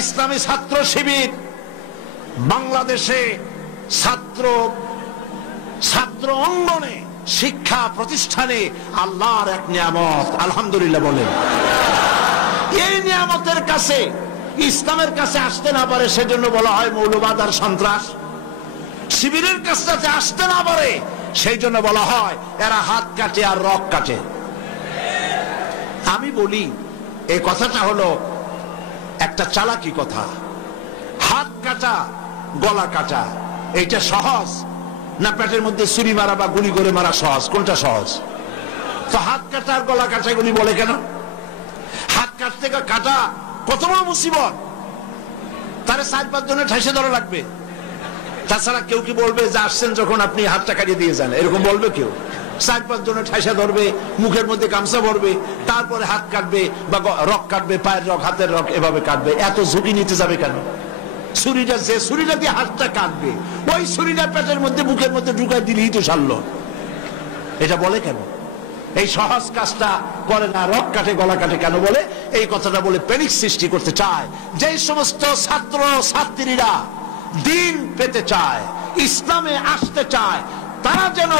ইসলামী ছাত্র শিবির বাংলাদেশে ছাত্র অঙ্গনে শিক্ষা প্রতিষ্ঠানে আল্লাহর এক নিয়ামত, আলহামদুলিল্লাহ বলেন। এই নিয়ামতের কাছে, ইসলামের কাছে আসতে না পারে সেজন্য বলা হয় মৌলবাদ আর সন্ত্রাস। শিবিরের কাছে আসতে না পারে সেই জন্য বলা হয় এরা হাত কাটে আর রক কাটে। আমি বলি এই কথাটা হলো একটা চালাকি কথা। হাত কাটা গলা কাটা এটা সহজ না পেটের মধ্যে ছুরি মারা বা গুলি করে মারা সহজ? কোনটা সহজ? তো হাত কাটা আর গলা কাটা গুলি বলে কেন? হাত কাটতে কাটা কত বড় মুসিবত, তারে 4-5 জনের ঠাইসে ধরা লাগবে। তাছাড়া কেউ কি বলবে যে আসছেন যখন আপনি হাতটা কাটিয়ে দিয়ে যান, এরকম বলবে কেউ? 4-5 জনের ঠাইসা ধরবে, মুখের মধ্যে গামছা ভরবে, তারপরে হাত কাটবে বা রক কাটবে, পায়ের রক, হাতের রক, এভাবে কাটবে। এত ঝুঁকি নিতে যাবে কেন? ছুরিটা, যে ছুরিটা দিয়ে হাতটা কাটবে ওই ছুরিটা পেটের মধ্যে মুখের মধ্যে ঢুকাই দিলেই তো সারলো। এটা বলে কেন? এই সহজ কাজটা করে না, রক কাটে গলা কাটে কেন বলে? এই কথাটা বলে প্যানিক সৃষ্টি করতে চায়। যে সমস্ত ছাত্র ছাত্রীরা দিন পেতে চায়, ইসলামে আসতে চায়, তারা যেন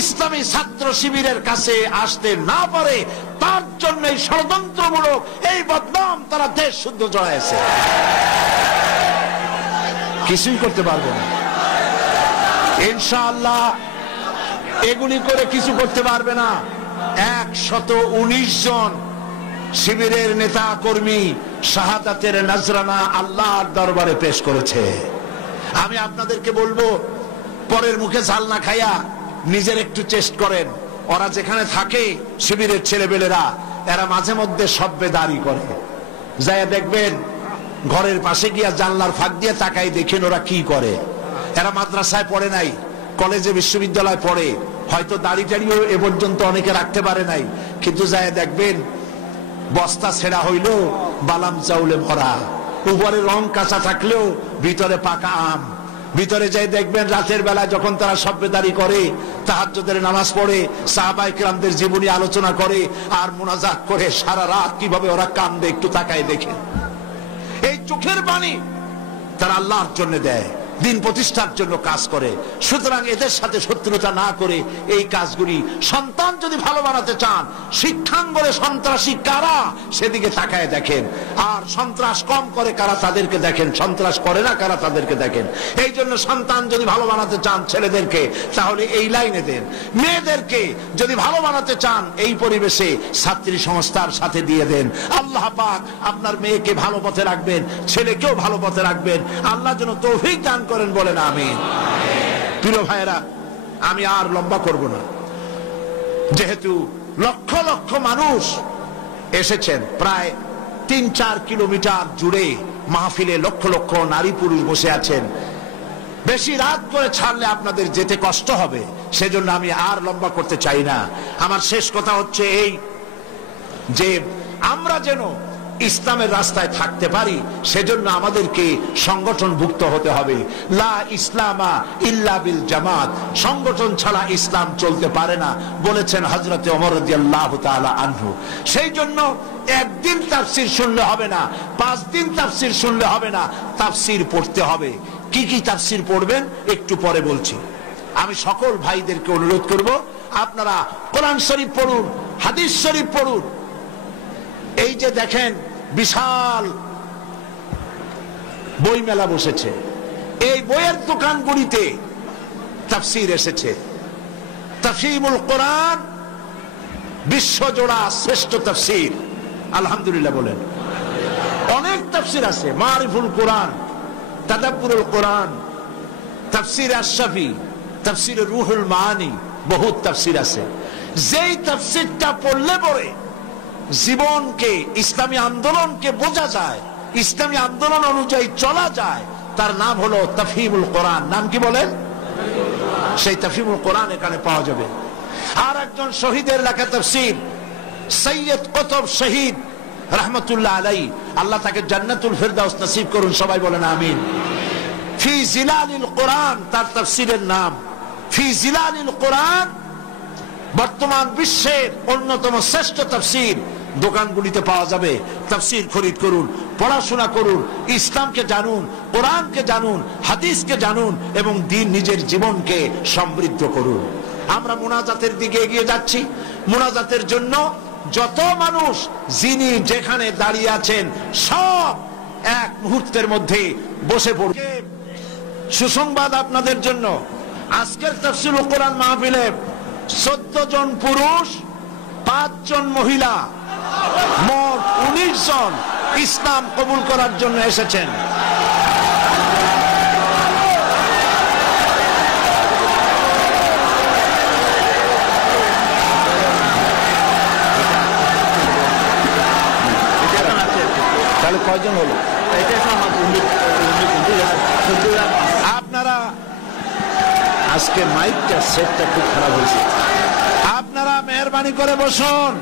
ইসলামী ছাত্র শিবিরের কাছে আসতে না পারে তার জন্য ষড়যন্ত্রমূলক এই বদনাম তারা দেশ শুদ্ধ জড়াইছে। কিছুই করতে পারবে না ইনশাআল্লাহ, এগুলি করে কিছু করতে পারবে না। 119 জন শিবিরের নেতা কর্মী শাহাদাতের নজরানা আল্লাহর দরবারে পেশ করেছে। আমি আপনাদেরকে বলবো, পরের মুখে ঝাল না খাইয়া নিজের একটু চেষ্টা করেন। ওরা যেখানে থাকে শিবিরের ছেলেবেলেরা, এরা মাঝে মধ্যে সভ্যেদারি করে, যায় দেখবেন ঘরের পাশে গিয়া জানলার ফাঁক দিয়ে তাকাই দেখেন ওরা কি করে। এরা মাদ্রাসায় পড়ে নাই, কলেজে বিশ্ববিদ্যালয় পড়ে, হয়তো দাড়ি টাড়িও এ পর্যন্ত অনেকে রাখতে পারে নাই, কিন্তু যায় দেখবেন বস্তা ছেঁড়া হইল বালাম চাউলে ভরা, উপরে রং কাঁচা থাকলেও ভিতরে পাকা আম। ভিতরে যাই দেখবেন রাতের বেলা যখন তারা সভ্যদারি করে, তাহাজ্জুদের নামাজ পড়ে, সাহাবায়ে কেরামদের জীবনী আলোচনা করে আর মুনাজাত করে, সারা রাত কিভাবে ওরা কান্দে একটু তাকায় দেখে। এই চোখের বাণী তারা আল্লাহর জন্য দেয়, দিন প্রতিষ্ঠার জন্য কাজ করে। সুতরাং এদের সাথে শত্রুতা না করে এই কাজগুলি, সন্তান যদি ভালো বানাতে চান, শিক্ষাঙ্গনে সন্ত্রাসী কারা সেদিকে তাকায় দেখেন, আর সন্ত্রাস কম করে কারা তাদেরকে দেখেন, সন্ত্রাস করে না কারা তাদেরকে দেখেন। এই জন্য সন্তান যদি ভালো বানাতে চান ছেলেদেরকে, তাহলে এই লাইনে দেন। মেয়েদেরকে যদি ভালো বানাতে চান এই পরিবেশে ছাত্রী সংস্থার সাথে দিয়ে দেন। আল্লাহ পাক আপনার মেয়েকে ভালো পথে রাখবেন, ছেলেকেও ভালো পথে রাখবেন। আল্লাহ যেন তৌফিক দান করেন, বলেন আমিন। প্রিয় ভাইয়েরা, আমি আর লম্বা করব না, যেহেতু লক্ষ লক্ষ মানুষ এসেছেন, প্রায় 3-4 কিলোমিটার জুড়ে মাহফিলে লক্ষ লক্ষ নারী পুরুষ বসে আছেন। বেশি রাত করে ছাড়লে আপনাদের যেতে কষ্ট হবে, সেজন্য আমি আর লম্বা করতে চাই না। আমার শেষ কথা হচ্ছে এই যে আমরা যেন ইসলামের রাস্তায় থাকতে পারি, সেজন্য আমাদেরকে সংগঠনভুক্ত হতে হবে। লা ইসলামা ইল্লা বিল জামাত, সংগঠন ছাড়া ইসলাম চলতে পারে না বলেছেন হযরতে ওমর রাদিয়াল্লাহু তাআলা আনহু। সেই জন্য একদিন তাফসীর শুনলে হবে না, 5 দিন তাফসীর শুনলে হবে না, তাফসীর পড়তে হবে। কি কি তাফসীর পড়বেন একটু পরে বলছি। আমি সকল ভাইদেরকে অনুরোধ করব, আপনারা কোরআন শরীফ পড়ুন, হাদিস শরীফ পড়ুন। এই যে দেখেন বিশাল বই মেলা বসেছে, এই বইয়ের দোকানগুলিতে তাফসীর এসেছে। তাফসীরুল কোরআন বিশ্বজোড়া শ্রেষ্ঠ তাফসীর, আলহামদুলিল্লাহ বলেন। অনেক তাফসীর আছে, মারিফুল কোরআন, তাদাব্বুরুল কোরআন, তাফসীর আশ-শাফি, তাফসীর রুহুল মাআনি, বহুত তাফসীর আছে। যেই তাফসীরটা পড়লে পরে জীবনকে, ইসলামী আন্দোলনকে বোঝা যায়, ইসলামী আন্দোলন অনুযায়ী চলা যায়, তার নাম হলো তাফহিমুল কোরআন। নাম কি বলেন? সেই তাফহিমুল কোরআন এখানে পাওয়া যাবে। আর একজন শহীদের লেখা তাফসীর, সৈয়দ কুতুব শহীদ রাহমাতুল্লাহ আলাইহি, আল্লাহ তাকে জান্নাতুল ফেরদাউস নসিব করুন, সবাই বলেন আমিন। ফি জিলালিল কোরআন তার তাফসীরের নাম। ফি জিলালিল কোরআন বর্তমান বিশ্বের অন্যতম শ্রেষ্ঠ তাফসীর, দোকানগুলিতে পাওয়া যাবে। তাফসীর খরিদ করুন, পড়াশোনা করুন, ইসলামকে জানুন, কোরআনকে জানুন, হাদিসকে জানুন এবং দ্বীন নিজের জীবনকে সমৃদ্ধ করুন। আমরা মুনাজাতের দিকে এগিয়ে যাচ্ছি। মুনাজাতের জন্য যত মানুষ যিনি যেখানে দাঁড়িয়ে আছেন সব এক মুহূর্তের মধ্যে বসে পড়বে। সুসংবাদ আপনাদের জন্য, আজকের তাফসীরুল কোরআন মাহফিলে 14 জন পুরুষ, 5 জন মহিলা, মোট 19 জন ইসলাম কবুল করার জন্য এসেছেন। তাহলে কয়জন হলো? আপনারা আজকে মাইকটা সেটটা খুব খারাপ হয়েছে। আপনারা মেহরবানি করে বসুন।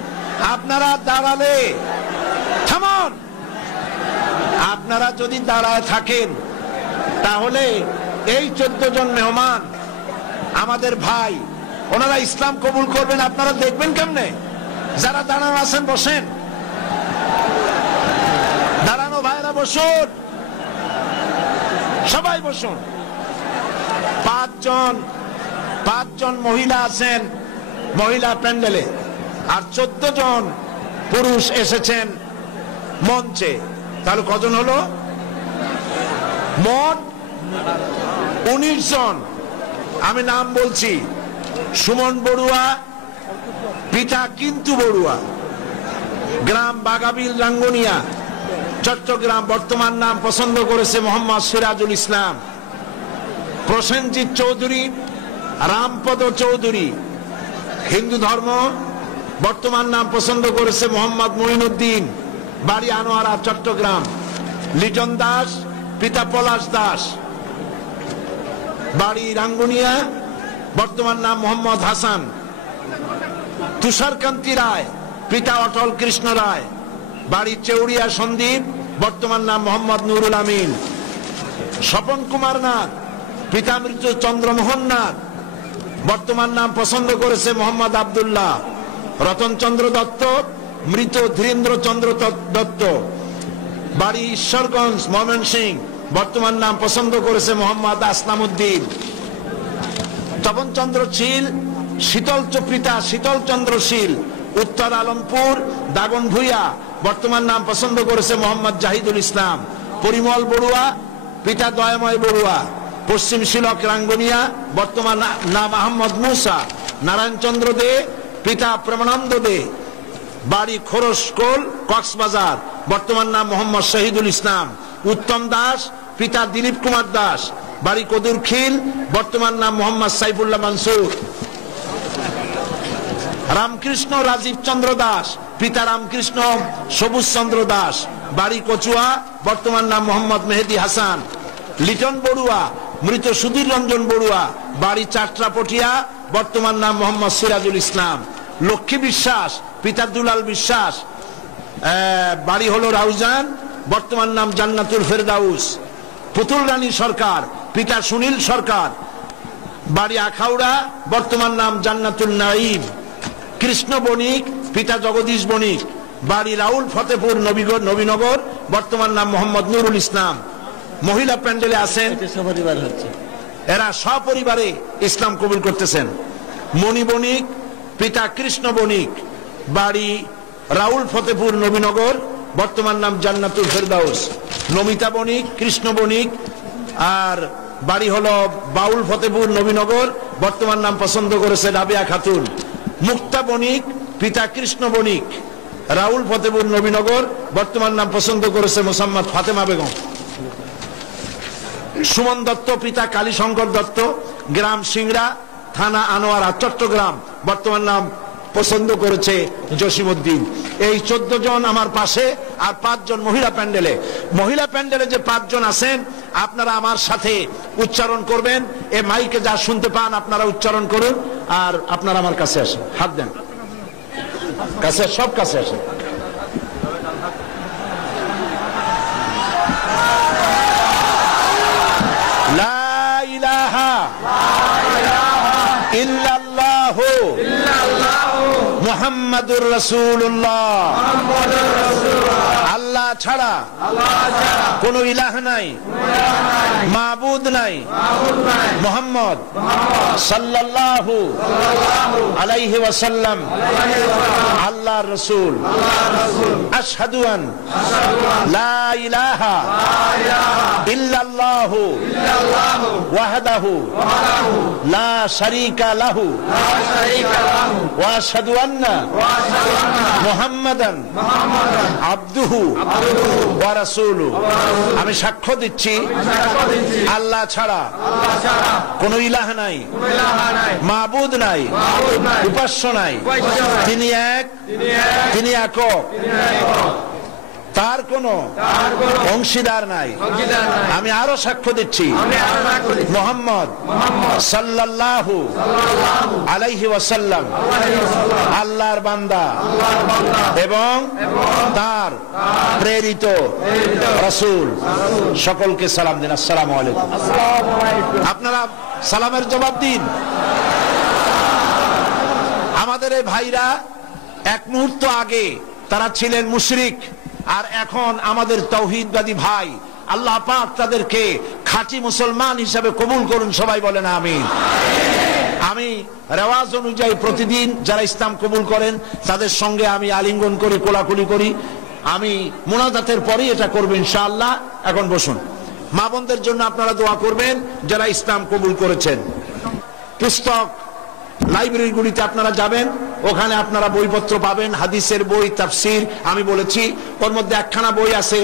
আপনারা দাঁড়ালে থামুন। আপনারা যদি দাঁড়ায় থাকেন তাহলে এই 14 জন মেহমান আমাদের ভাই, ওনারা ইসলাম কবুল করবেন। আপনারা দেখবেন কেমনে? যারা দাঁড়ানো আছেন বসেন, দাঁড়ানো ভাইরা বসুন, সবাই বসুন। 5 জন মহিলা আছেন মহিলা প্যান্ডেলে, আর 14 জন পুরুষ এসেছেন মঞ্চে। তাহলে কজন হলো? মোট 19 জন। আমি নাম বলছি: সুমন বড়ুয়া, পিতা কিন্তু বড়ুয়া, গ্রাম বাগাবিল রাঙ্গুনিয়া, চট্টগ্রাম। বর্তমান নাম পছন্দ করেছে মোহাম্মদ সিরাজুল ইসলাম। প্রসেনজিৎ চৌধুরী, রামপদ চৌধুরী, হিন্দু ধর্ম। বর্তমান নাম পছন্দ করেছে মোহাম্মদ মঈনুদ্দিন, বাড়ি আনোয়ারা, চট্টগ্রাম। লিটন দাস, পিতা পলাশ দাস, বাড়ি রাঙ্গুনিয়া, বর্তমান নাম মোহাম্মদ হাসান। তুষারকান্তি রায়, পিতা অটল কৃষ্ণ রায়, বাড়ি চেউড়িয়া সন্দ্বীপ, বর্তমান নাম মোহাম্মদ নুরুল আমিন। স্বপন কুমার নাথ, পিতা মৃত চন্দ্রমোহন নাথ, বর্তমান নাম পছন্দ করেছে মোহাম্মদ আব্দুল্লাহ। রতন চন্দ্র দত্ত, মৃত ধীরেন্দ্র চন্দ্র দত্ত, বাড়ি ঈশ্বরগঞ্জ, ময়মনসিংহ, বর্তমান নাম পছন্দ করেছে মোহাম্মদ আসলামউদ্দিন। তপন চন্দ্র শীল, পিতা শীতল চন্দ্র শীল, উত্তর আলমপুর, দাগন ভুইয়া, বর্তমান নাম পছন্দ করেছে মোহাম্মদ জাহিদুল ইসলাম। পরিমল বড়ুয়া, পিতা দয়াময় বড়ুয়া, পশ্চিম শিলক রাঙ্গুনিয়া, বর্তমান নাম আহমদ মুসা। নারায়ণ চন্দ্র দে, পিতা প্রেমানন্দ দে, বাড়ি খোরশকোল, কক্সবাজার, বর্তমান নাম মোহাম্মদ শহীদুল ইসলাম। উত্তম দাস, পিতা দিলীপ কুমার দাস, বাড়ি কদুরখিল, বর্তমান নাম মোহাম্মদ সাইফুল্লাহ মনসুর। রামকৃষ্ণ রাজীব চন্দ্র দাস, পিতা রামকৃষ্ণ সবুজ চন্দ্র দাস, বাড়ি কচুয়া, বর্তমান নাম মোহাম্মদ মেহেদি হাসান। লিটন বড়ুয়া, মৃত সুধীর রঞ্জন বড়ুয়া, বাড়ি চাট্রাপটিয়া, বর্তমান নাম মোহাম্মদ সিরাজুল ইসলাম। লক্ষ্মী বিশ্বাস, পিতা দুলাল বিশ্বাস, বাড়ি হলো রাউজান, বর্তমান নাম জান্নাতুল ফেরদাউস। পুতুল রানী সরকার, পিতা সুনীল সরকার, বাড়ি আখাউড়া, বর্তমান নাম জান্নাতুল নাঈম। কৃষ্ণ বণিক, পিতা জগদীশ বণিক, বাড়ি রাউল ফতেপুর নবীনগর, বর্তমান নাম মোহাম্মদ নুরুল ইসলাম। মহিলা প্যান্ডেলে আছেন, এরা সপরিবারে ইসলাম কবুল করতেছেন। মণি বণিক, পিতা কৃষ্ণ বণিক, বাড়ি রাউল ফতেপুর নবীনগর, বর্তমান নাম জান্নাতুল ফেরদাউস। নমিতা বণিক, কৃষ্ণ বণিক, আর বাড়ি হলো বাউল ফতেপুর নবীনগর, বর্তমান নাম পছন্দ করেছে রাবিয়া খাতুন। মুক্তা বণিক, পিতা কৃষ্ণ বণিক, রাউল ফতেপুর নবীনগর, বর্তমান নাম পছন্দ করেছে মোসাম্মদ ফাতেমা বেগম। সুমন দত্ত, পিতা কালীশঙ্কর দত্ত, গ্রাম সিংড়া, থানা আনোয়ারা, চট্টগ্রাম, বর্তমান নাম পছন্দ করেছে জসিমউদ্দিন। এই 14 জন আমার পাশে, আর 5 জন মহিলা প্যান্ডেলে। মহিলা প্যান্ডেলে যে 5 জন আছেন আপনারা আমার সাথে উচ্চারণ করবেন। এ মাইকে যা শুনতে পান আপনারা উচ্চারণ করুন, আর আপনারা আমার কাছে আসেন, হাত দেন, কাছে, সব কাছে আসেন। লা ইলাহা ইল্লাল্লাহু মুহাম্মাদুর রাসূলুল্লাহ। আল্লাহ ছাড়া কোন ইলাহ নাই, মাবুদ নাই। মুহাম্মদ সাল্লাল্লাহু আলাইহি ওয়াসাল্লাম আল্লাহর রাসূল। আশহাদু আন লা ইলাহা ইল্লাল্লাহু ওয়াহদাহু লা শারীকা লাহু ওয়া আশহাদু আন্না মুহাম্মাদান আবদুহু ওয়া রাসূলুহু। আমি সাক্ষ্য দিচ্ছি আল্লাহ ছাড়া কোন ইলাহ নাই, মাবুদ নাই, উপাস্য নাই। তিনি এক, তিনি একক, তার কোন অংশীদার নাই। আমি আরো সাক্ষ্য দিচ্ছি মুহাম্মদ সাল্লাল্লাহু আলাইহি ওয়াসাল্লাম আল্লাহর বান্দা এবং তার প্রেরিত রাসূল। সকলকে সালাম দিন, আসসালামু আলাইকুম। আপনারা সালামের জবাব দিন। আমাদের এই ভাইরা এক মুহূর্ত আগে তারা ছিলেন মুশরিক, আর এখন আমাদের তাওহীদবাদী ভাই। আল্লাহ পাক তাদেরকে খাঁটি মুসলমান হিসাবে কবুল করুন, সবাই বলেন আমিন। আমি রেওয়াজ অনুযায়ী প্রতিদিন যারা ইসলাম কবুল করেন তাদের সঙ্গে আমি আলিঙ্গন করি, কোলাকুলি করি। আমি মুনাজাতের পরেই এটা করব ইনশাআল্লাহ। এখন বসুন। মা বোনদের জন্য আপনারা দোয়া করবেন যারা ইসলাম কবুল করেছেন। পুস্তক লাইব্রেরিগুলিতে আপনারা যাবেন, ওখানে আপনারা বইপত্র পাবেন, হাদিসের বই, তাফসীর। আমি বলেছি ওর মধ্যে একখানা বই আছে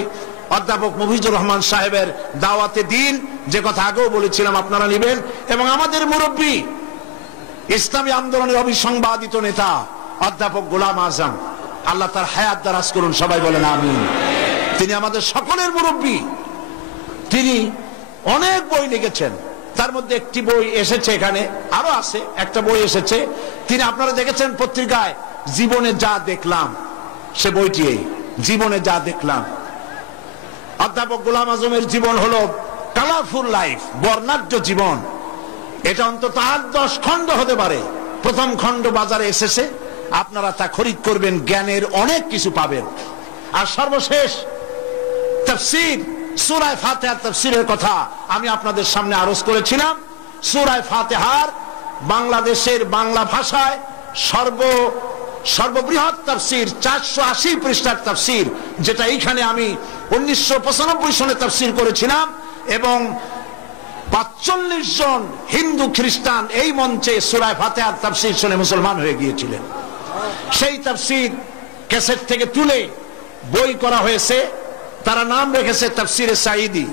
অধ্যাপক মফিজুর রহমান সাহেবের দাওয়াতে দ্বীন, যে কথা আগেও বলেছিলাম, আপনারা নেবেন। এবং আমাদের মুরব্বী, ইসলামী আন্দোলনের অবিসংবাদিত নেতা অধ্যাপক গোলাম আজম, আল্লাহ তার হায়াত দারাজ করুন, সবাই বলেন আমিন। তিনি আমাদের সকলের মুরব্বী। তিনি অনেক বই লিখেছেন, তার মধ্যে একটি বই এসেছে, এখানে আরো আছে, একটা বই এসেছে। তিনি, আপনারা দেখেছেন পত্রিকায়, জীবনে যা দেখলাম, সে বইটি এই জীবনে যা দেখলাম। অধ্যাপক গোলাম আজমের জীবন হলো কালারফুল লাইফ, বর্ণাঢ্য জীবন। এটা অন্তত 8-10 খণ্ড হতে পারে। প্রথম খণ্ড বাজারে এসেছে, আপনারা তা খরিদ করবেন, জ্ঞানের অনেক কিছু পাবেন। আর সর্বশেষ তাফসীর সূরা ফাতিহার তাফসীরের কথা আমি আপনাদের সামনে আরজ করেছিলাম। সূরা ফাতিহার বাংলাদেশের বাংলা ভাষায় সর্ববৃহৎ তাফসীর, 480 পৃষ্ঠার তাফসীর, যেটা এইখানে আমি 1995 সনে তাফসীর করেছিলাম। এবং 45 জন হিন্দু খ্রিস্টান এই মঞ্চে সূরা ফাতিহার তাফসীর শুনে মুসলমান হয়ে গিয়েছিলেন। সেই তাফসীর ক্যাসেট থেকে তুলে বই করা হয়েছে, তারা নাম রেখেছে তাফসীরে সাঈদী।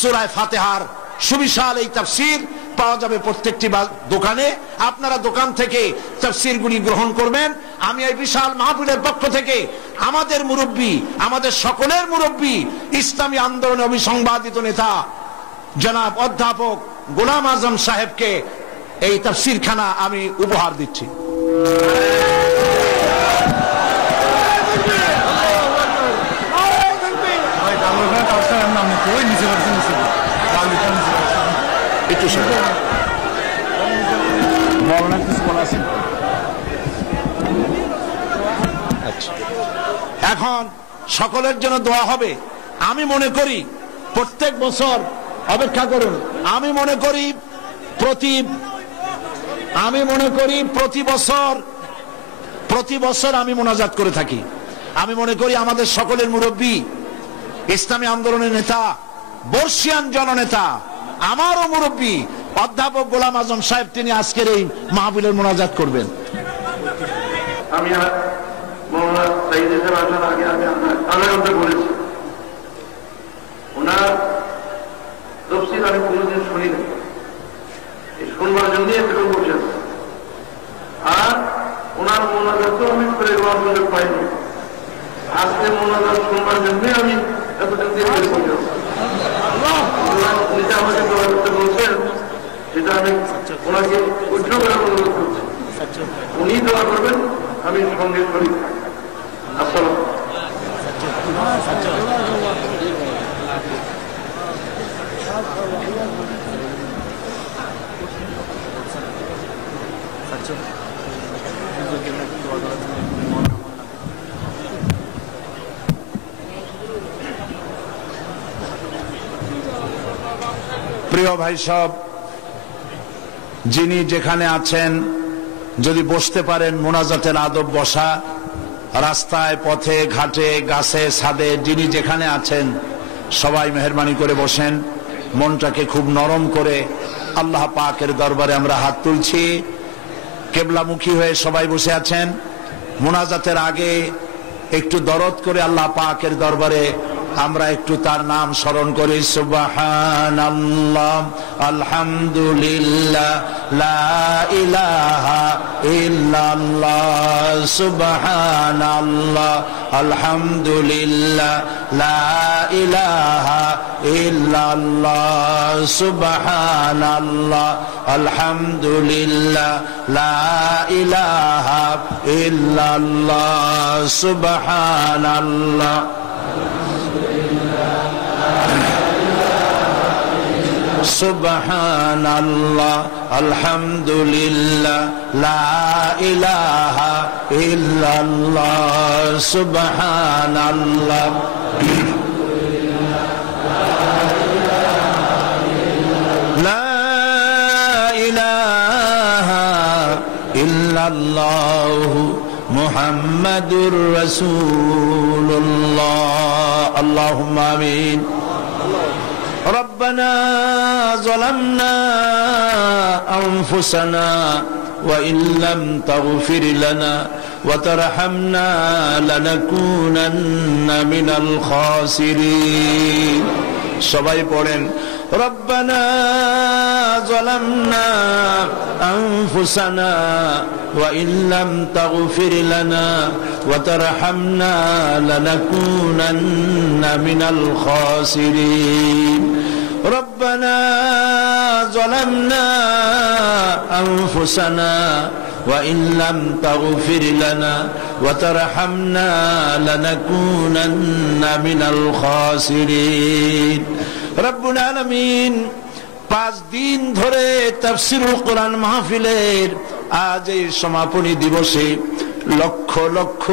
সূরা ফাতিহার সুবিশাল এই তাফসীর পাওয়া যাবে প্রত্যেকটি দোকানে। আপনারা দোকান থেকে তাফসীরগুলি গ্রহণ করবেন। আমি এই বিশাল মাহফিলের পক্ষ থেকে আমাদের মুরব্বী, আমাদের সকলের মুরব্বী, ইসলামী আন্দোলনের অবিসংবাদিত নেতা জনাব অধ্যাপক গোলাম আজম সাহেবকে এই তাফসীরখানা আমি উপহার দিচ্ছি। এখন সকলের জন্য দোয়া হবে। আমি মনে করি প্রত্যেক বছর, অপেক্ষা করুন, আমি মনে করি প্রতি বছর আমি মোনাজাত করে থাকি। আমি মনে করি আমাদের সকলের মুরব্বী, ইসলামী আন্দোলনের নেতা, বর্ষিয়ান জননেতা, আমারও মুরব্বী অধ্যাপক গোলাম আজম সাহেব, তিনি আজকের এই মাহফিলের মোনাজাত করবেন। আমি মৌলানা সাইদ সাহেব আসার আগে আমি বলেছি, ওনার তফসিল আমি কোনোদিন শুনি না, শুনবার জন্য এরকম বসে আছে। আর ওনার মোনাজাতও আমি করে দেওয়ার সুযোগ পাইনি। আজকে মোনাজাত শুনবার জন্যই আমি এতদিন দিয়ে বসে আছি। নিজে আমাকে দোয়া করতে বলছেন, সেটা আমি ওনাকে উজ্জ্ব করে অনুরোধ করছি। উনি দোয়া করবেন, আমি সঙ্গে শরীর থাকি। আসসালাম। আচ্ছা প্রিয় ভাই সব, যিনি যেখানে আছেন যদি বসতে পারেন, মোনাজাতের আদব বসা, রাস্তায় পথে ঘাটে গাছে ছাদে যিনি যেখানে আছেন সবাই মেহেরবানি করে বসেন। মনটাকে খুব নরম করে আল্লাহ পাকের দরবারে আমরা হাত তুলছি। কেবলামুখী হয়ে সবাই বসে আছেন। মোনাজাতের আগে একটু দরদ করে আল্লাহ পাকের দরবারে আমরা একটু তার নাম স্মরণ করি। সুবহানাল্লাহ, আলহামদুলিল্লাহ, লা ইলাহা ইল্লাল্লাহ, সুবহানাল্লাহ, আলহামদুলিল্লাহ, লা ইলাহা ইল্লাল্লাহ, সুবহানাল্লাহ, আলহামদুলিল্লাহ, লা ইলাহা ইল্লাল্লাহ, সুবহানাল্লাহ। সুবহানাল্লাহ, আলহামদুলিল্লাহ, লা ইলাহা ইল্লাল্লাহ, সুবহানাল্লাহ। লা ইলাহা ইল্লাল্লাহ মুহাম্মাদুর রাসূলুল্লাহ। আল্লাহুম্মা আমিন। ربنا ظلمنا أنفسنا وإن لم تغفر لنا وترحمنا لنكونن من الخاسرين। সবাই পড়েন ربنا ظلمنا أنفسنا وإن لم تغفر لنا وترحمنا لنكونن من الخاسرين। ربنا ظلمنا أنفسنا وإن لم تغفر لنا وترحمنا لنكونن من الخاسرين। রব্বুল আলামিন 5 দিন ধরে তাফসীরুল কোরআন মাহফিলের আজ এই সমাপনী দিবসে লক্ষ লক্ষ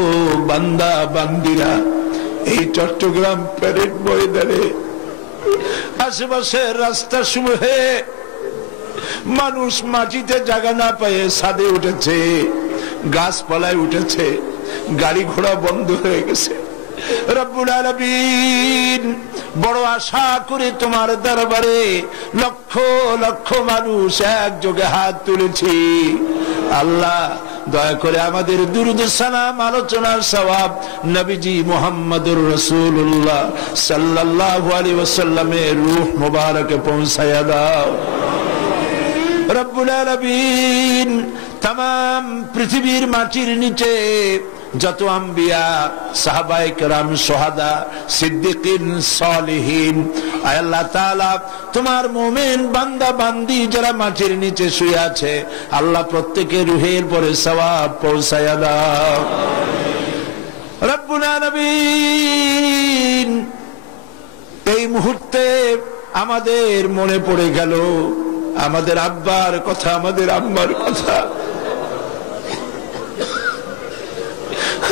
বান্দা বান্দিরা এই চট্টগ্রাম প্যারেড ময়দানে আশেপাশের রাস্তা সমূহে মানুষ মাটিতে জায়গা না পেয়ে ছাদে উঠেছে, গাছপালায় উঠেছে, গাড়ি ঘোড়া বন্ধ হয়ে গেছে। রব্বুল আলামিন বড় আশা করে তোমার দরবারে লক্ষ লক্ষ মানুষ একযোগে হাত তুলেছি। আল্লাহ দয়া করে আমাদের দুরূদ সালাম আলোচনার সওয়াব নবীজি মুহাম্মদুর রাসূলুল্লাহ সাল্লাল্লাহু আলাইহি ওয়াসাল্লামের রূহ মুবারকে পৌঁছায়া দাও। রব্বুল আলামিন तमाम পৃথিবীর মাটির নিচে যত আম্বিয়া, সাহাবায়ে কেরাম, সুহাদা, সিদ্দিকিন, সালেহিন, আয় আল্লাহ তাআলা তোমার মুমিন বান্দা বান্দি যারা মাটির নিচে শুয়ে আছে, আল্লাহ প্রত্যেকের রূহের পরে সওয়াব পৌঁছায়া দাও। রব্বুল আলামিন এই মুহূর্তে আমাদের মনে পড়ে গেল আমাদের আব্বার কথা, আমাদের আম্মার কথা।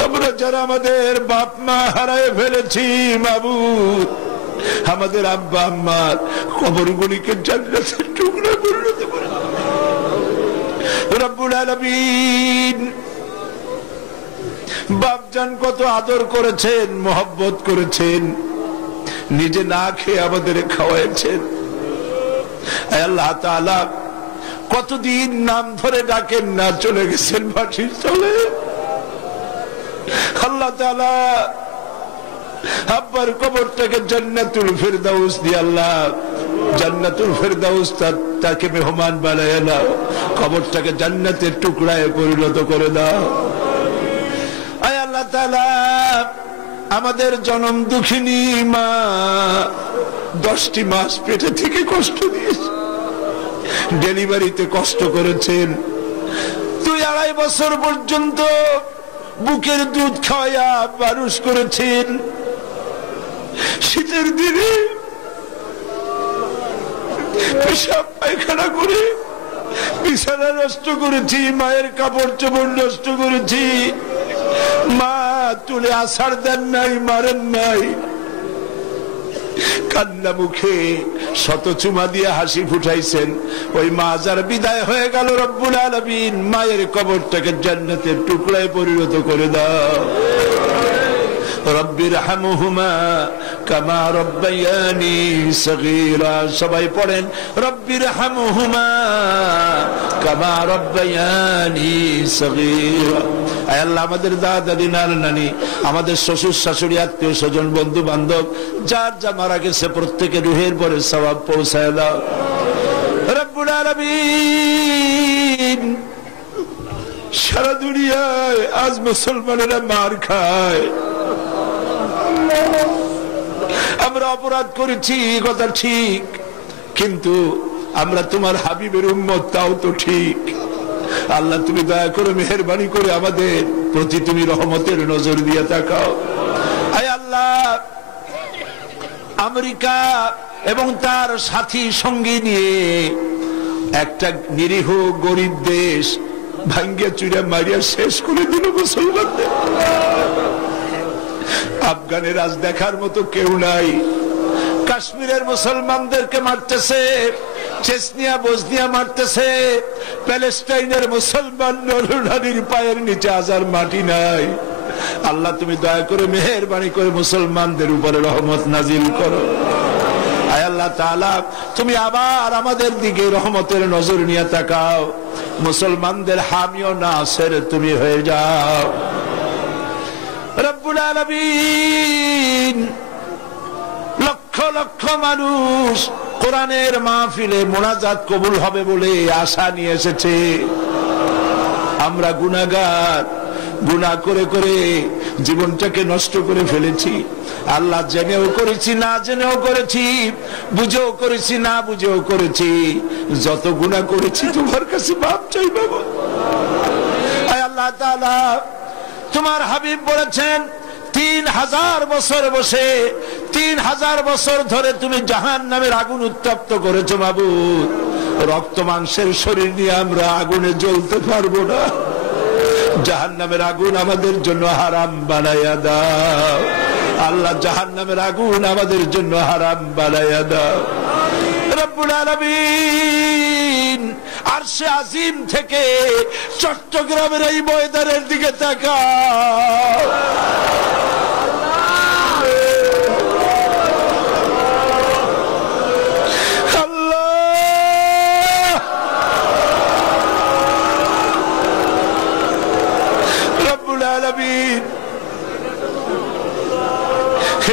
আমরা যারা আমাদের বাপ মা হারায় ফেলেছি, মাবুদ আমাদের আব্বা আম্মার কবরগুলিকে জান্নাতের টুকরা পরিণত করে দাও। রব্বুল আলামিন বাপজান কত আদর করেছেন, মহব্বত করেছেন, নিজে না খেয়ে আমাদের খাওয়াইছেন। আল্লাহ তাআলা কতদিন নাম ধরে ডাকেন না, চলে গেছেন মাটির তলে। আল্লাহ তাআলা আব্বার কবরটাকে জান্নাতুল ফিরদাউস দিয়ে, আল্লাহ জান্নাতুল ফিরদাউস তাকে মেহমান বানায় নাও, কবরটাকে জান্নাতের টুকরায় পরিণত করে দাও। আয় আল্লাহ তাআলা আমাদের জনম দুঃখিনী মা 10টি মাস পেটে থেকে কষ্ট দিয়েছে, ডেলিভারিতে কষ্ট করেছেন, 2-2.5 বছর পর্যন্ত বুকের দুধ খাওয়া মানুষ করেছেন। শীতের দিনে পেশাব পায়খানা করে বিছানা নষ্ট করেছি, মায়ের কাপড় চোপড় নষ্ট করেছি। মা তুলে আছাড় দেন নাই, মারেন নাই। কান্না মুখে শত চুমা দিয়ে হাসি ফুটাইছেন, ওই মা যার বিদায় হয়ে গেল, রব্বুল আলামিন মায়ের কবরটাকে জান্নাতের টুকরায় পরিণত করে দাও। রব্বির হামহুমা কামা রব্বায়ানি সগীরা। সবাই পড়েন রব্বির হামহুমা কামা রব্বায়ানি সগীরা। আয় আল্লাহ, আমাদের দাদা নানা নানি, আমাদের শ্বশুর শাশুড়ি, আত্মীয় স্বজন, বন্ধু বান্ধব যার যা মারা গেছে প্রত্যেকের রুহের পরে সওয়াব পৌঁছায় দাও রব্বুল আলামিন। সারা দুনিয়ায় আজ মুসলমানেরা মার খায়। আমরা অপরাধ করেছি, কথা ঠিক, কিন্তু আমরা তোমার হাবিবের উম্মত, তাও তো ঠিক। আল্লাহ, তুমি দয়া করে মেহেরবানি করে আমাদের প্রতি তুমি রহমতের নজর দিয়ে তাকাও। আয় আল্লাহ, আমেরিকা এবং তার সাথী সঙ্গী নিয়ে একটা নিরীহ গরিব দেশ ভাঙ্গিয়া চুরিয়া মারিয়া শেষ করে দিল মুসলমানদের। আফগানের আজ দেখার মতো কেউ নাই। কাশ্মীরের মুসলমানদেরকে মারতেছে, চেচনিয়া বসনিয়া মারতেছে, প্যালেস্টাইনের মুসলমান নরনারীর পায়ের নিচে আজার মাটি নাই। আল্লাহ, তুমি দয়া করে মেহেরবানি করে মুসলমানদের উপরে রহমত নাজিল করো। আয় আল্লাহ তাআলা, তুমি আবার আমাদের দিকে রহমতের নজর নিয়ে তাকাও। মুসলমানদের হামি ও নাসির তুমি হয়ে যাও রব্বুল আলামিন। লক্ষ লক্ষ মানুষ কোরআনের মাহফিলে মোনাজাত কবুল হবে বলে আশা নিয়ে এসেছে। আমরা গুনাহগার, গুনাহ করে করে জীবনটাকে নষ্ট করে ফেলেছি। আল্লাহ, জেনেও করেছি, না জেনেও করেছি, বুঝেও করেছি, না বুঝেও করেছি। যত গুনাহ করেছি তোমার কাছে মাপ চাই বাবা। আয় আল্লাহ তাআলা, তোমার হাবিব বলেছেন 3000 বছর বসে 3000 বছর ধরে তুমি জাহান্নামের আগুন উত্তপ্ত করেছো মাবুদ। রক্ত মাংসের শরীর নিয়ে আমরা আগুনে জ্বলতে পারবো না। জাহান্নামের আগুন আমাদের জন্য হারাম বানাইয়া দাও আল্লাহ, জাহান্নামের আগুন আমাদের জন্য হারাম বানাইয়া দাও রব্বুল আলামিন। আরশে আজিম থেকে চট্টগ্রামের এই ময়দানের দিকে তাকাও।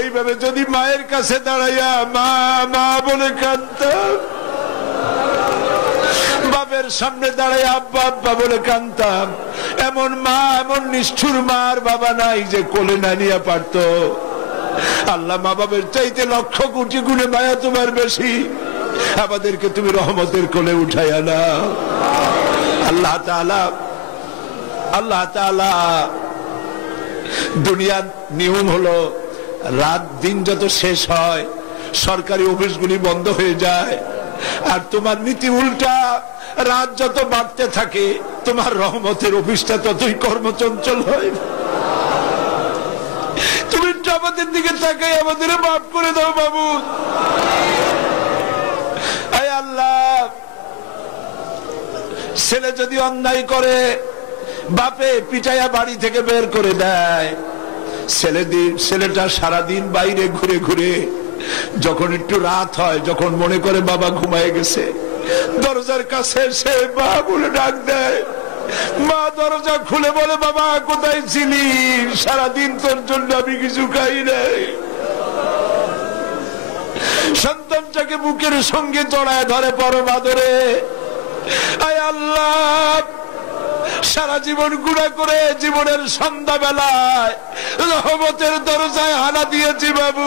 এইভাবে যদি মায়ের কাছে দাঁড়াইয়া মা মা বলে কাঁদতাম, বাপের সামনে দাঁড়াইয়া আব্বা আব্বা বলে কাঁদতাম, এমন মা, এমন নিষ্ঠুর মার বাবা নাই যে কোলে না নিয়ে পারত। আল্লাহ, মা বাবার চাইতে লক্ষ কোটি গুণে মায়া তোমার বেশি। আমাদেরকে তুমি রহমতের কোলে উঠাইয়া নাও আল্লাহ তাআলা। আল্লাহ তাআলা, দুনিয়ার নিয়ম হলো রাত দিন যত শেষ হয় সরকারি অফিসগুলি বন্ধ হয়ে যায়, আর তোমার নীতি উল্টা। রাত যত বাড়তে থাকে তোমার রহমতের অফিসটা ততই কর্মচঞ্চল হয়। তুমি আমাদের দিকে তাকাই আমাদের মাফ করে দাও বাবু। আয় আল্লাহ, ছেলে যদি অন্যায় করে বাপে পিটাইয়া বাড়ি থেকে বের করে দেয়, ছেলেটা সারাদিন বাইরে ঘুরে ঘুরে যখন একটু রাত হয়, যখন মনে করে বাবা ঘুমায় গেছে, দরজার কাছে এসে মা বলে ডাক দেয়। মা দরজা খুলে বলে, বাবা কোথায় ছিলি? সারাদিন তোর জন্য আমি কিছু খাই নাই। সন্তানটাকে বুকের সঙ্গে জড়ায় ধরে পরম আদরে। আয় আল্লাহ, সারা জীবন গুনাহ করে জীবনের সন্ধ্যা বেলায় রহমতের দরজায় হানা দিয়েছি বাবু।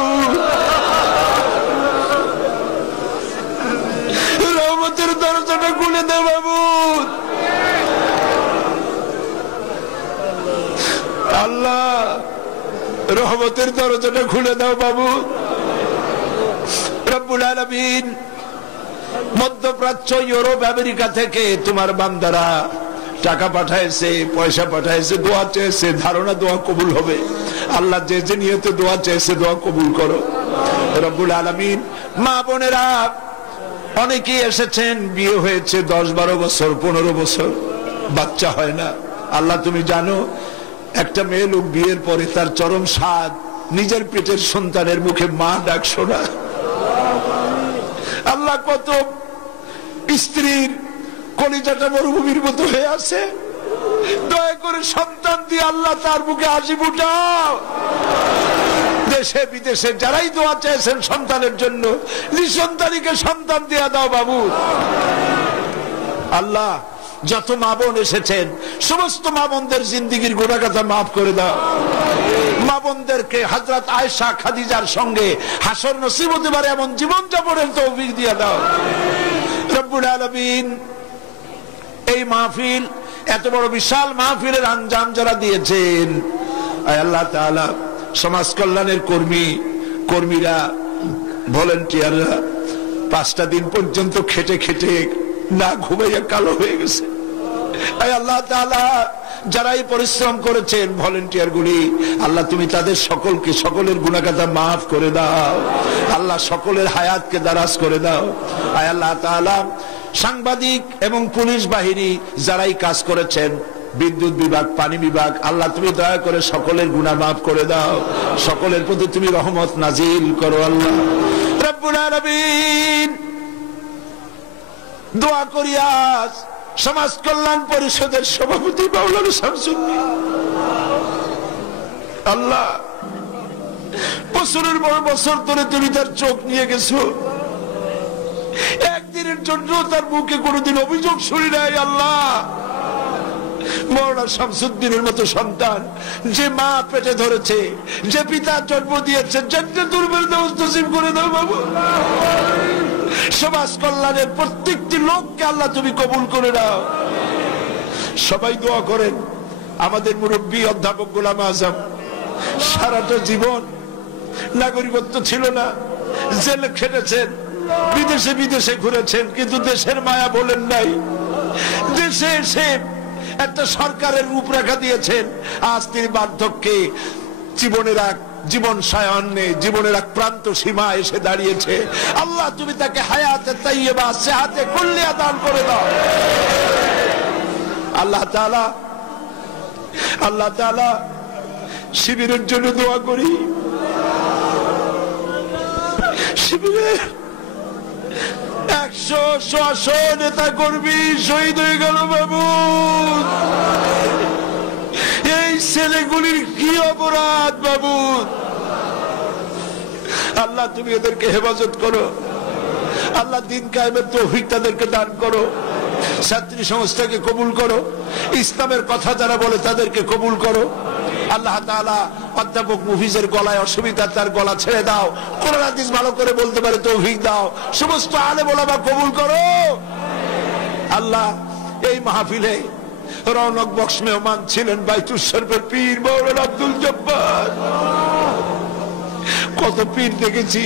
রহমতের দরজাটা খুলে দে বাবু। আল্লাহ, রহমতের দরজাটা খুলে দাও বাবু। রব্বুল আলামিন, মধ্যপ্রাচ্য, ইউরোপ, আমেরিকা থেকে তোমার বান্দারা টাকা পাঠাইছে, পয়সা পাঠাইছে, দোয়া চেয়েছে, ধারণা দোয়া কবুল হবে। আল্লাহ, যে যে নিয়তে দোয়া চেয়েছে দোয়া কবুল করো। রব্বুল আলামিন। মা বোনেরা অনেকেই এসেছেন, বিয়ে হয়েছে 10-12 বছর 15 বছর, বাচ্চা হয় না। আল্লাহ তুমি জানো, একটা মেয়ে লোক বিয়ের পরে তার চরম স্বাদ নিজের পেটের সন্তানের মুখে মা ডাক শোনা। আল্লাহ, কত স্ত্রীর কলিজাটা মরুভূমির মতো হয়ে আছে, দয়া করে সন্তান দিয়ে আল্লাহ তার মুখে হাসি ফুটাও। দেশে বিদেশে যারাই দোয়া চেয়েছেন সন্তানের জন্য, নিঃসন্তানীকে সন্তান দিয়ে দাও বাবু। আল্লাহ, যত মা বোন এসেছেন সমস্ত মা বোনদের জিন্দেগীর গুনাহগাথা মাফ করে দাও। মা বোনদেরকে হযরত আয়েশা খাদিজার সঙ্গে হাসর নসিব হতে পারে এমন জীবন যাপনের তৌফিক দিয়ে দাও রব্বুল আলামিন। এই মাহফিল, এত বড় বিশাল মাহফিলের আঞ্জাম যারা দিয়েছেন, আয় আল্লাহ তাআলা, সমাজ কল্যাণের কর্মীরা, ভলেন্টিয়াররা 5টা দিন পর্যন্ত খেটে খেটে না ঘুমাইয়া কালো হয়ে গেছে। আয় আল্লাহ তাআলা, যারা এই পরিশ্রম করেছেন ভলেন্টিয়ার গুলি, আল্লাহ তুমি তাদের সকলের গুনাহগাথা মাফ করে দাও। আল্লাহ, সকলের হায়াতকে দারাজ করে দাও। আয় আল্লাহ তাআলা, সাংবাদিক এবং পুলিশ বাহিনী যারাই কাজ করেছেন, বিদ্যুৎ বিভাগ, পানি বিভাগ, আল্লাহ তুমি দয়া করে সকলের গুনাহ মাফ করে দাও। সকলের প্রতি তুমি রহমত নাজিল করো আল্লাহ রাব্বুল আলামিন। দোয়া করি আজ সমাজ কল্যাণ পরিষদের সভাপতি মাওলানা শামসুদ্দিন, আল্লাহ, বছরের পর বছর ধরে তুমি তার চোখ নিয়ে গেছো, একদিনের জন্য তার মুখে কোনোদিন অভিযোগ শুনি নাই। আল্লাহ, মাওলানা শামসুদ্দিনের মতো সন্তান যে মা পেটে ধরেছে, যে পিতা জন্ম দিয়েছে, জান্নাতুল ফেরদাউস নসিব করে দাও বাবু। সমাজ কল্যাণের প্রত্যেকটি লোককে আল্লাহ তুমি কবুল করে নাও। সবাই দোয়া করেন, আমাদের মুরব্বী অধ্যাপক গোলাম আজম সারাটা জীবন নাগরিকত্ব ছিল না, জেলে খেটেছেন, বিদেশে ঘুরেছেন, কিন্তু দেশের মায়া বলেন নাই। দেশে এসে একটা সরকারের রূপরেখা দিয়েছেন। আজ তিনি বার্ধক্যে জীবন সায়ান্নে জীবনের এক প্রান্ত সীমা এসে দাঁড়িয়েছে। আল্লাহ, তুমি তাকে হায়াতে তাইয়্যিবা, সেহাতে কুল্লিয়া দান করে দাও। আল্লাহ তাআলা, শিবিরের জন্য দোয়া করি। শিবিরের 100 নেতা কর্মী শহীদ হয়ে গেল বাবু। এই ছেলেগুলির কি অপরাধ বাবু? আল্লাহ, তুমি এদেরকে হেফাজত করো। আল্লাহ, দিন কায়েমের তৌফিক তাদেরকে দান করো। ছাত্রী সংস্থাকে কবুল করো। ইসলামের কথা যারা বলে তাদেরকে কবুল করো। আল্লাহ তাআলা, অধ্যাপক মুফিজের গলায় অসুবিধা, তার গলা ছেড়ে দাও। কোরআন হাদিস ভালো করে বলতে পারে তৌফিক দাও। সমস্ত আলেম ওলামা কবুল করো। আল্লাহ, এই মাহফিলে রৌনক বক্স মেহমান ছিলেন বাইতুল শরীফের পীর মাওলানা আব্দুল জব্বার। কত পীর দেখেছি,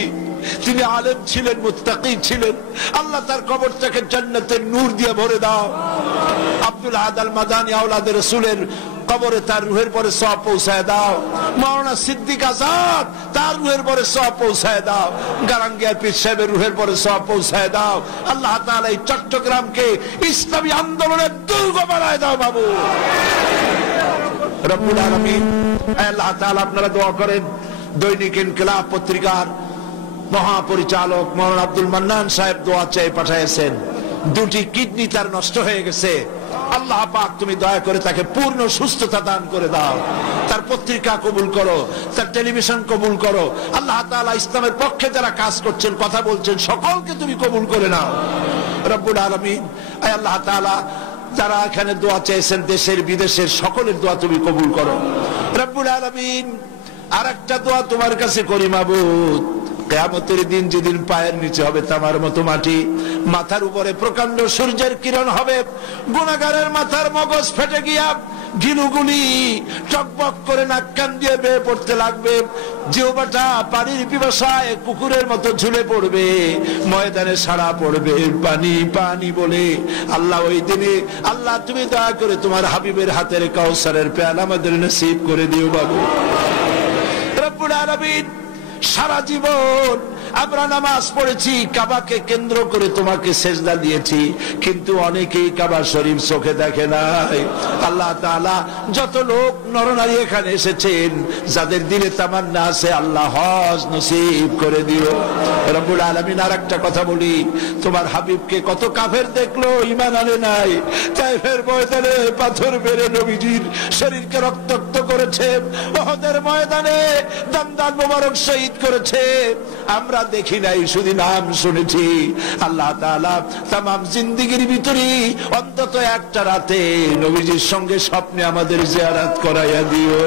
তিনি আলেম ছিলেন, মুত্তাকি ছিলেন। আল্লাহ, তার কবরটাকে জান্নাতের নূর দিয়ে ভরে দাও। আব্দুল আহাদ আল মাদানী আওলাদে রাসূলের কবরে তার রূহের পরে সওয়াব পৌঁছায় দাও। মাওলানা সিদ্দিক আজাদ, তার রূহের পরে সওয়াব পৌঁছায় দাও। গারাঙ্গিয়া পীর সাহেবের রূহের পরে সওয়াব পৌঁছায় দাও। আল্লাহ তাআলা, এই চট্টগ্রামকে ইসলামী আন্দোলনের দুর্গ বানায় দাও বাবু রব্বুল আলামিন। আল্লাহ তাআলা, আপনারা দোয়া করেন। দৈনিক ইনকিলাব পত্রিকার মহাপরিচালক মাওলানা আব্দুল মান্নান সাহেব দোয়া চেয়ে পাঠিয়েছেন। 2টি কিডনি তার নষ্ট হয়ে গেছে। আল্লাহ পাক, তুমি দয়া করে তাকে পূর্ণ সুস্থতা দান করে দাও। তার পত্রিকা কবুল করো, তার টেলিভিশন কবুল করো। আল্লাহ তাআলা, ইসলামের পক্ষে যারা কাজ করছেন, কথা বলছেন, সকলকে তুমি কবুল করে নাও রব্বুল আলামিন। আয় আল্লাহ তাআলা, যারা এখানে দোয়া চেয়েছেন, দেশের বিদেশের সকলের দোয়া তুমি কবুল করো রব্বুল আলামিন। আর একটা দোয়া তোমার কাছে করি মাবুদ, কিয়ামতের দিন যেদিন পায়ের নিচে হবে তামার মতো মাটি, মাথার উপরে প্রকাণ্ড সূর্যের কিরণ হবে, গুনাহগারের মাথার মগজ ফেটে গিয়া গিলুগুলি টকবক করে নাক কান দিয়ে বেয়ে পড়তে লাগবে, জিহ্বাটা পানির পিপাসায় কুকুরের মতো ঝুলে পড়বে, ময়দানে সাড়া পড়বে পানি পানি বলে। আল্লাহ, ওই দিনে আল্লাহ, তুমি দয়া করে তোমার হাবিবের হাতের কাউসারের পেয়ালা আমাদের নসিব করে দিও বাবু রব্বুল আলামিন। সারা জীবন আমরা নামাজ পড়েছি, কাবাকে কেন্দ্র করে তোমাকে সেজদা দিয়েছি, কিন্তু অনেকেই কাবা শরীফ চোখে দেখে নাই। আল্লাহ তাআলা যত লোক নরনারী এখানে এসেছেন, যাদের দিলে তামান্না আছে, আল্লাহ হজ নসিব করে দিও রব্বুল আলামিন। আর একটা কথা বলি, তোমার হাবিবকে কত কাফের দেখলো, ঈমান আনে নাই। তাইফের ময়দানে পাথর মেরে নবীজির শরীরকে রক্তাক্ত করেছে, উহুদের ময়দানে দমদান মোবারক শহীদ করেছে। আমরা দেখি নাই, শুধু নাম শুনেছি। আল্লাহ তাআলা তামাম জিন্দেগির ভিতরে অন্তত একটা রাতে নবীজির সঙ্গে স্বপ্নে আমাদের জিয়ারত করাইয়া দিও।